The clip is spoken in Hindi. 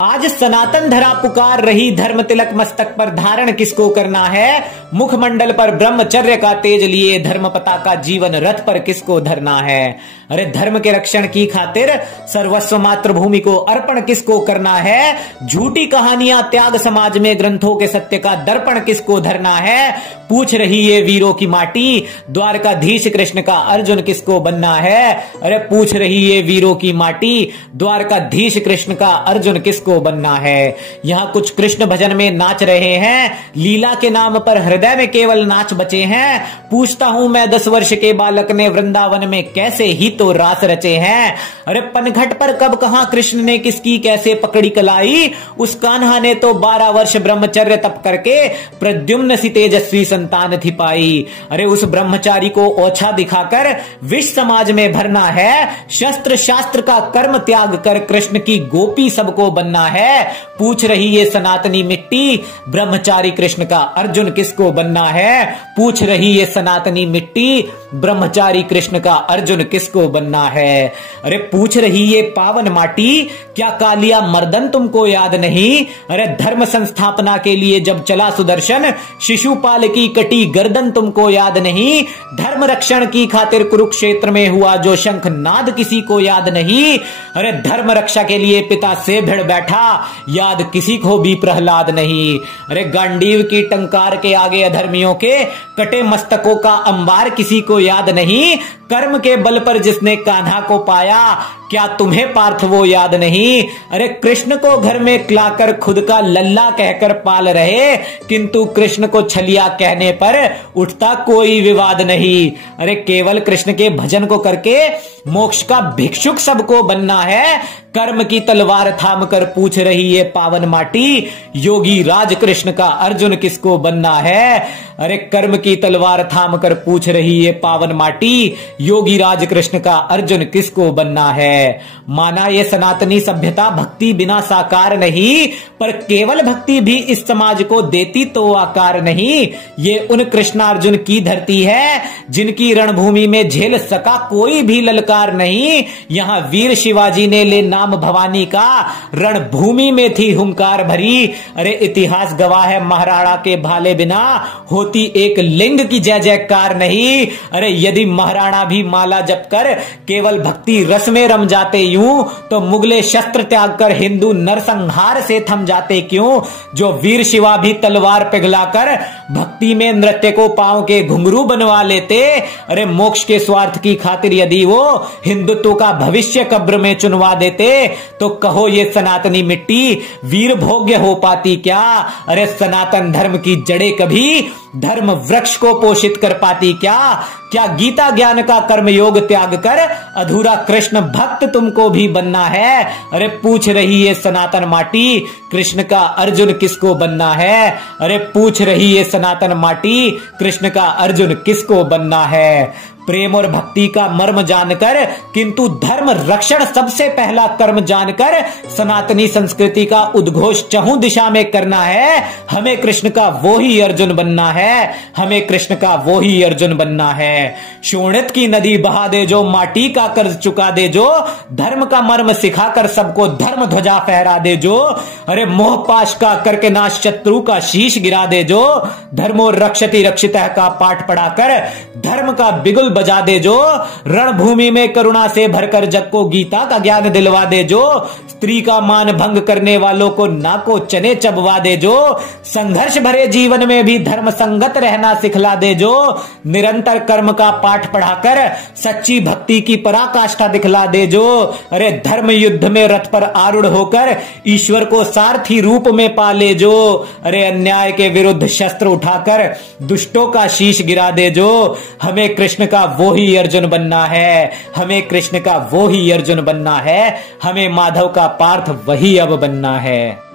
आज सनातन धरा पुकार रही, धर्म तिलक मस्तक पर धारण किसको करना है। मुखमंडल पर ब्रह्मचर्य का तेज लिए, धर्म पताका जीवन रथ पर किसको धरना है। अरे धर्म के रक्षण की खातिर सर्वस्व मातृभूमि को अर्पण किसको करना है। झूठी कहानियां त्याग समाज में, ग्रंथों के सत्य का दर्पण किसको धरना है। पूछ रही ये वीरों की माटी, द्वारकाधीश कृष्ण का अर्जुन किसको बनना है। अरे पूछ रही ये वीरों की माटी, द्वारकाधीश कृष्ण का अर्जुन किसको बनना है। यहाँ कुछ कृष्ण भजन में नाच रहे हैं, लीला के नाम पर हृदय में केवल नाच बचे हैं। पूछता हूं मैं 10 वर्ष के बालक ने वृंदावन में कैसे ही तो रास रचे हैं। अरे पनघट पर कब कहां कृष्ण ने किसकी कैसे पकड़ी कलाई। उस कान्हा ने तो 12 वर्ष ब्रह्मचर्य तप करके प्रद्युम्न सी तेजस्वी संतान थी पाई। अरे उस ब्रह्मचारी को ओछा दिखाकर विष समाज में भरना है। शस्त्र शास्त्र का कर्म त्याग कर कृष्ण की गोपी सबको बनना है। पूछ रही ये सनातनी मिट्टी, ब्रह्मचारी कृष्ण का अर्जुन किसको बनना है। पूछ रही ये सनातनी मिट्टी, ब्रह्मचारी कृष्ण का अर्जुन किसको बनना है। अरे पूछ रही ये पावन माटी, क्या कालिया मर्दन तुमको याद नहीं। अरे धर्म संस्थापना के लिए जब चला सुदर्शन, शिशुपाल की कटी गर्दन तुमको याद नहीं। धर्म रक्षण की खातिर कुरुक्षेत्र में हुआ जो शंख नाद किसी को याद नहीं। अरे धर्म रक्षा के लिए पिता से भिड़ बैठा, याद किसी को भी प्रहलाद नहीं। अरे गांडीव की टंकार के आगे अधर्मियों के कटे मस्तकों का अंबार किसी को याद नहीं। कर्म के बल पर जिसने कान्हा को पाया, क्या तुम्हें पार्थ वो याद नहीं। अरे कृष्ण को घर में लाकर खुद का लल्ला कहकर पाल रहे, किंतु कृष्ण को छलिया कहने पर उठता कोई विवाद नहीं। अरे केवल कृष्ण के भजन को करके मोक्ष का भिक्षुक सबको बनना है। कर्म की तलवार थाम कर पूछ रही ये पावन माटी, योगी राज कृष्ण का अर्जुन किसको बनना है। अरे कर्म की तलवार थाम कर पूछ रही ये पावन माटी, योगी राज कृष्ण का अर्जुन किसको बनना है। माना ये सनातनी सभ्यता भक्ति बिना साकार नहीं, पर केवल भक्ति भी इस समाज को देती तो आकार नहीं। ये उन कृष्णार्जुन की धरती है जिनकी रणभूमि में झेल सका कोई भी ललकार नहीं। यहाँ वीर शिवाजी ने ले नाम भवानी का, रणभूमि में थी हुंकार भरी। अरे इतिहास गवाह है महाराणा के भाले बिना होती एक लिंग की जय जयकार नहीं। अरे यदि महाराणा भी माला जप कर केवल भक्ति रस में रम जाते यूं, तो मुगले शस्त्र त्याग कर हिंदू नरसंहार से थम जाते क्यों। जो वीर शिवा भी तलवार पिघलाकर भक्ति में नृत्य को पांव के घुंघरू बनवा लेते। अरे मोक्ष के स्वार्थ की खातिर यदि वो हिंदुत्व का भविष्य कब्र में चुनवा देते, तो कहो ये सनातनी मिट्टी वीर भोग्य हो पाती क्या। अरे सनातन धर्म की जड़ें कभी धर्म वृक्ष को पोषित कर पाती क्या। क्या गीता ज्ञान का कर्म योग त्याग कर अधूरा कृष्ण भक्त तुमको भी बनना है। अरे पूछ रही ये सनातन माटी, कृष्ण का अर्जुन किसको बनना है। अरे पूछ रही ये सनातन माटी, कृष्ण का अर्जुन किसको बनना है। प्रेम और भक्ति का मर्म जानकर, किंतु धर्म रक्षण सबसे पहला कर्म जानकर सनातनी संस्कृति का उद्घोष चहुं दिशा में करना है। हमें कृष्ण का वो ही अर्जुन बनना है, हमें कृष्ण का वो ही अर्जुन बनना है। शोणित की नदी बहा दे जो, माटी का कर्ज चुका दे जो, धर्म का मर्म सिखाकर सबको धर्म ध्वजा फहरा दे जो। अरे मोह पाश का करके नाश शत्रु का शीश गिरा दे जो, धर्मो रक्षति रक्षितः का पाठ पढ़ाकर धर्म का बिगुल बजा दे जो। रणभूमि में करुणा से भरकर जग को गीता का ज्ञान दिलवा दे जो। स्त्री का मान भंग करने वालों को नाको चने चबवा दे जो। संघर्ष भरे जीवन में भी धर्म संगत रहना सिखला दे जो। निरंतर कर्म का पाठ पढ़ाकर सच्ची भक्ति की पराकाष्ठा दिखला दे जो। अरे धर्म युद्ध में रथ पर आरूढ़ होकर ईश्वर को सारथी रूप में पाले जो। अरे अन्याय के विरुद्ध शस्त्र उठाकर दुष्टों का शीश गिरा दे जो। हमें कृष्ण का वो ही अर्जुन बनना है, हमें कृष्ण का वो ही अर्जुन बनना है, हमें माधव का पार्थ वही अब बनना है।